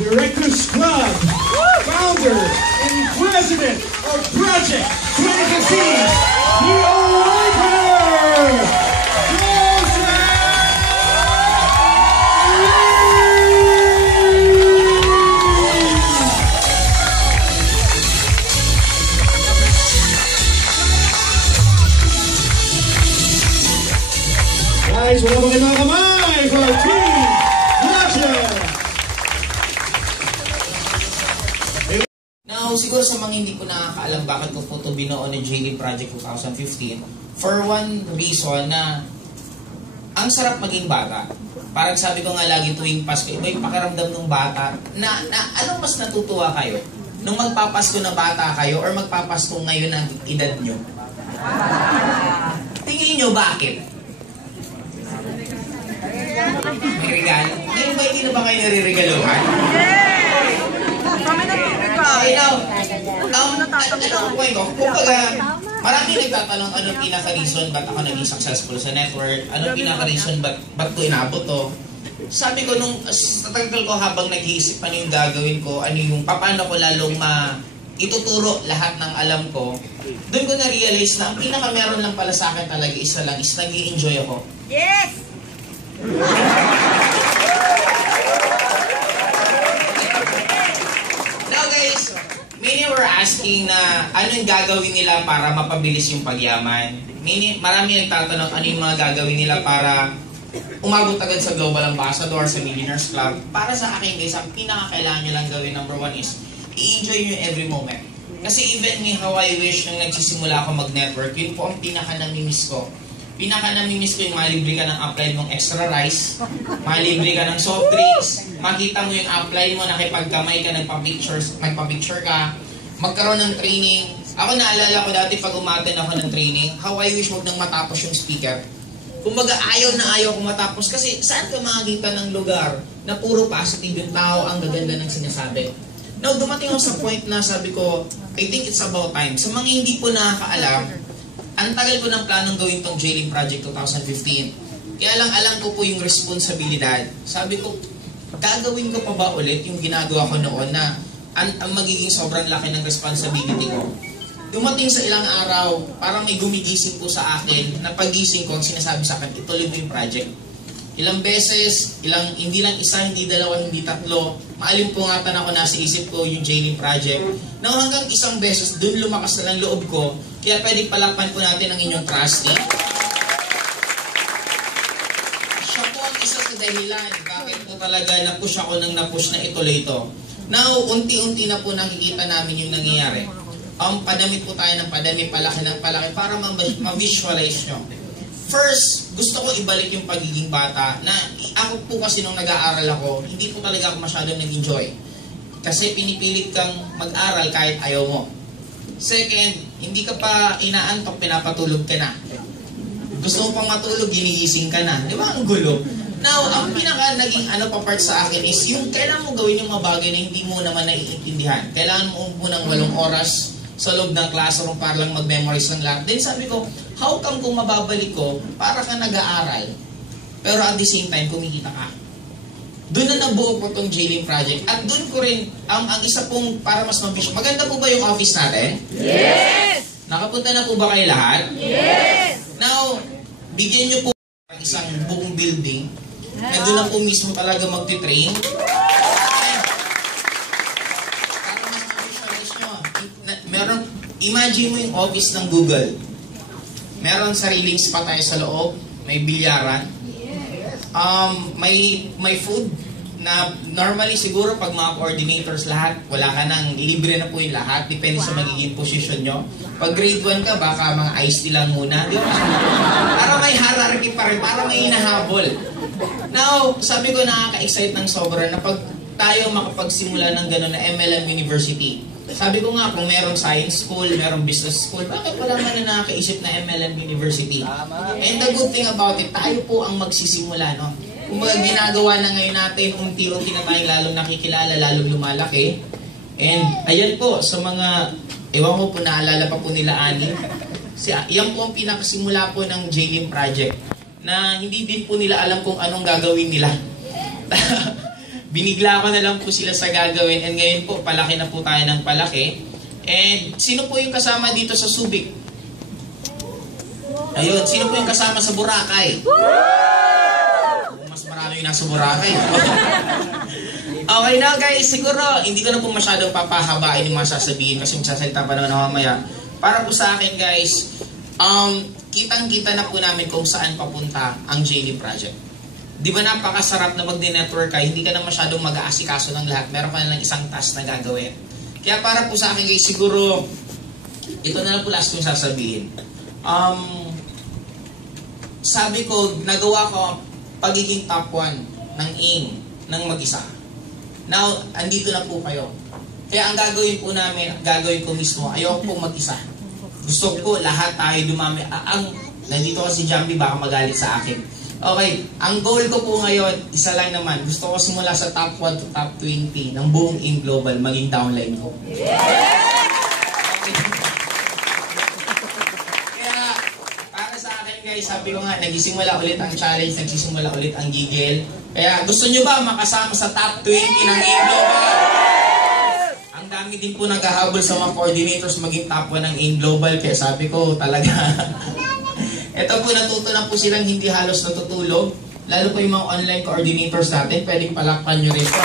Directors Club, founder and president of Project 2015, Neo Riper, guys, wala ba kayo mga kamay for Team Project? Now, siguro sa mga hindi ko nakakaalam bakit ko po ito binuo ng JD Project 2015, for one reason na ang sarap maging bata. Parang sabi ko nga lagi tuwing Pasko, iba yung pakiramdam ng bata na anong mas natutuwa kayo? Nung magpapasko na bata kayo or magpapasko ngayon ang edad nyo? Tingin nyo bakit? May regalo? Ngayon ba hindi na ba kayo nariregaluhan? Kami na Okay, now, ang point ko, kumbaga, maraming nagtatanong anong pinaka-reason ba't ako naging successful sa network, anong pinaka-reason ba't ko inabot to. Sabi ko, nung sa tagal ko habang nag-iisip ano yung gagawin ko, ano yung paano ko lalong ituturo lahat ng alam ko, doon ko na-realize na ang pinaka-meron lang pala sa akin talaga isa lang is nag-i-enjoy ako. Yes! Now guys, many were asking na ano yung gagawin nila para mapabilis yung pagyaman. Marami nagtatanong ano yung mga gagawin nila para umabot agad sa Global Ambassador, sa Millionaires Club. Para sa akin guys, ang pinakakailangan nyo lang gawin, number one is i-enjoy nyo every moment. Kasi even me, how I wish nung nagsisimula ako mag-network, yun po ang pinaka-namimiss ko. Pinaka-namimiss ko yung malibre ka ng upline mong extra rice, malibre ka ng soft drinks, makita mo yung upline mo, nakipagkamay ka, nagpa-picture ka, magkaroon ng training. Ako naalala ko dati pag umaten ako ng training, how I wish wag nang matapos yung speaker. Kumbaga ayaw na ayaw kong matapos kasi saan ka makakita ng lugar na puro positive yung tao, ang gaganda ng sinasabi. Now, dumating ako sa point na sabi ko, I think it's about time. Sa mga hindi po nakakaalam, ang tagal ko ng planong gawin tong JD Project 2015. Kaya lang alam ko po yung responsibilidad. Sabi ko, gagawin ko pa ba ulit yung ginagawa ko noon na ang magiging sobrang laki ng responsibility ko. Dumating sa ilang araw, parang may gumigising po sa akin, na pagising ko, ang sinasabi sa akin, ituloy mo yung project. Ilang beses, hindi lang isa, hindi dalawa, hindi tatlo, maalimpungatan ako nasa isip ko yung JD Project. Now hanggang isang beses, dun lumakas na lang loob ko, kaya pwede palakpan po natin ang inyong trustee. Siya po ang isa sa dahilan, bakit po talaga na-push ako nang na-push na ituloy ito. Now, unti-unti na po nakikita namin yung nangyayari. Padamit po tayo ng padami, palaki ng palaki para ma-visualize nyo. First, gusto ko ibalik yung pagiging bata na ako po kasi nung nag-aaral ako, hindi po talaga ako masyadong nag-enjoy. Kasi pinipilit kang mag-aral kahit ayaw mo. Second, hindi ka pa inaantok, pinapatulog ka na. Gusto mo pang matulog, ginigising ka na. Di ba? Ang gulo. Now, ang pinaka naging part sa akin is yung kailangan mo gawin yung mga bagay na hindi mo naman naiintindihan. Kailangan mo munang 8 oras sa loob ng classroom para lang mag-memorize ng lahat. Then sabi ko, how come kung mababalik ko, para ka nag-aaral, pero at the same time, kumikita ka. Doon na nabuo po itong JD Project. At doon ko rin, ang isa pong para mas mabisyo. Maganda po ba yung office natin? Yes! Nakapunta na po ba kayo lahat? Yes! Now, bigyan nyo po isang buong building na doon na po mismo talaga magti-train. Meron, imagine mo yung office ng Google. Meron sariling spa tayo sa loob, may bilyaran, may food na normally siguro pag mga coordinators lahat, wala ka nang libre na po yung lahat, depende sa magiging position nyo. Pag grade 1 ka, baka mga iced tea lang muna. Di ba? Para may hierarchy pa rin, para may hinahabol. Now, sabi ko nakaka-excite ng sobra na pag tayo makapagsimula ng gano'n na MLM University. Sabi ko nga, kung merong science school, merong business school, bakit wala man na nakakaisip na MLM University? And the good thing about it, tayo po ang magsisimula, no? Kung mga ginagawa na ngayon natin, unti-unti na tayong lalong nakikilala, lalong lumalaki. And ayan po, sa mga Ewan ko po, naalala pa po nila Ani. Yan po ang pinakasimula po ng JLIM project na hindi din po nila alam kung anong gagawin nila. Binigla ko na lang po sila sa gagawin, and ngayon po, palaki na po tayo ng palaki. And sino po yung kasama dito sa Subic? Ayun, sino po yung kasama sa Boracay? Mas marami yung nasa Boracay. Okay na guys, siguro hindi ko na po masyadong papahabain yung mga sasabihin kasi magsasalita pa naman ako mamaya. Para po sa akin guys, kitang-kita na po namin kung saan papunta ang JLIM project. Di ba napakasarap na magdi-network ka, hindi ka na masyadong mag-aasikaso ng lahat, meron ka na lang isang task na gagawin. Kaya para po sa akin guys, siguro, ito na lang po last kong sasabihin. Sabi ko, nagawa ko pagiging top 1 ng AIM ng mag-isa. Now, andito na po kayo. Kaya ang gagawin po namin, gagawin ko mismo, ayoko po mag-isa. Gusto ko lahat tayo dumami. Nandito kasi si Jambi, baka magalit sa akin. Okay, ang goal ko po ngayon, isa lang naman. Gusto ko simula sa top 1 to top 20 ng buong AIM Global, maging downline ko. Kaya, para sa akin guys, sabi ko nga, nagsisimula ulit ang challenge, nagsisimula ulit ang gigil. Kaya gusto nyo ba makasama sa top 20 ng AIM Global? Ang dami din po naghahabol sa mga coordinators maging top 1 ng AIM Global. Kaya sabi ko talaga, ito po, natuto na po silang hindi halos natutulog. Lalo po yung mga online coordinators natin, pwedeng palakpan nyo rin po.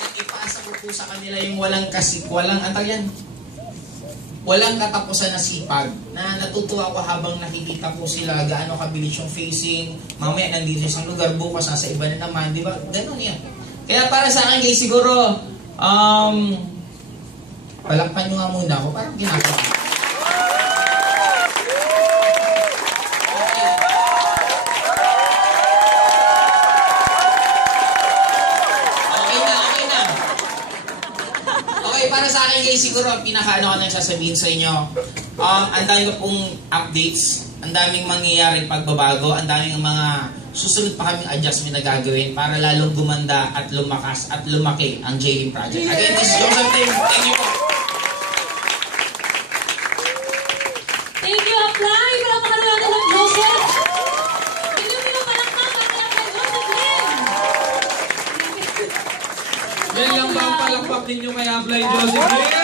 At ipasa ko po sa kanila yung walang katapusan na sipag. Na natutuwa ko habang nakikita po sila gaano kabilis yung facing. Mamaya nandito sa isang lugar, bukas nasa iba na naman. Di ba? Ganun yan. Kaya para sa akin guys, siguro, palakpan nyo nga muna ako. Parang ginagawa. Para sa akin guys, siguro pinakaano ko nang sasabihin sa inyo, ang dami ko pong updates, ang daming mangyayari pagbabago, ang daming mga susunod pa kaming adjustment na gagawin para lalong gumanda at lumakas at lumaki ang JLIM project. Again, this is Joseph Tim. Thank you po. Thank you, Apply! Wala pa kami natin ng Joseph! Hindi mo pinapalakpak ang Apply Joseph Lim! Yan lang ba ang palakpak ninyo kay Apply Joseph Lim?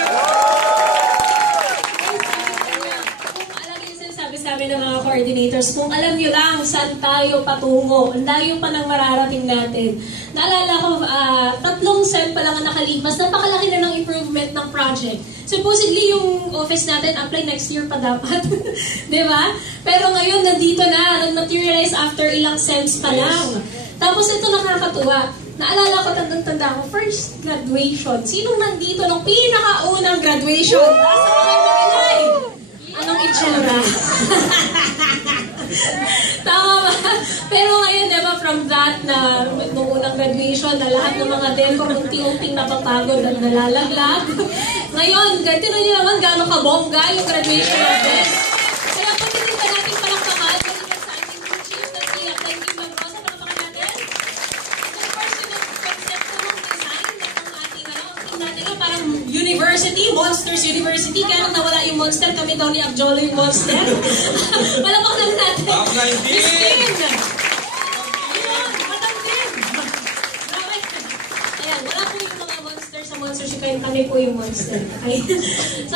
Kung alam yung sinasabi ng mga coordinators, kung alam nyo lang saan tayo patungo, ang layo pa ng mararating natin. Naalala ko, 3 SEM pa lang ang nakalipas, napakalaki na ng improvement ng project. Supposedly, yung office natin, apply next year pa dapat. Diba? Pero ngayon, nandito na, nag-materialize after ilang SEMs pa lang. Tapos ito nakakatuwa. Naalala ko, tandang-tanda ko, first graduation. Sinong nandito nung pinakaunang graduation? Taas ang mga pakilay! Anong itsura? Tama ba? Pero ngayon, diba, from that na nung unang graduation, na lahat ng mga decor unti-unting napapagod at nalalaglag. Ngayon, ganito na nyo naman gano'ng kabongga yung graduation natin. Kaya pwede din ba natin palakpakan? Pwede din sa ating chief na si Apply Kim Bagrosa, palakpakan natin. And of course, yung conceptual design ng ating team natin, parang university, Monsters University. Kaya nang nawala yung monster, kami daw ni Abjolo yung monster. Palakpakan natin. Apply Kim! Christine! Ayun, Madam Kim! Grabe. Ayan, wala po yung mga monster sa Monsters. Kaya kami po yung monster. Okay? So,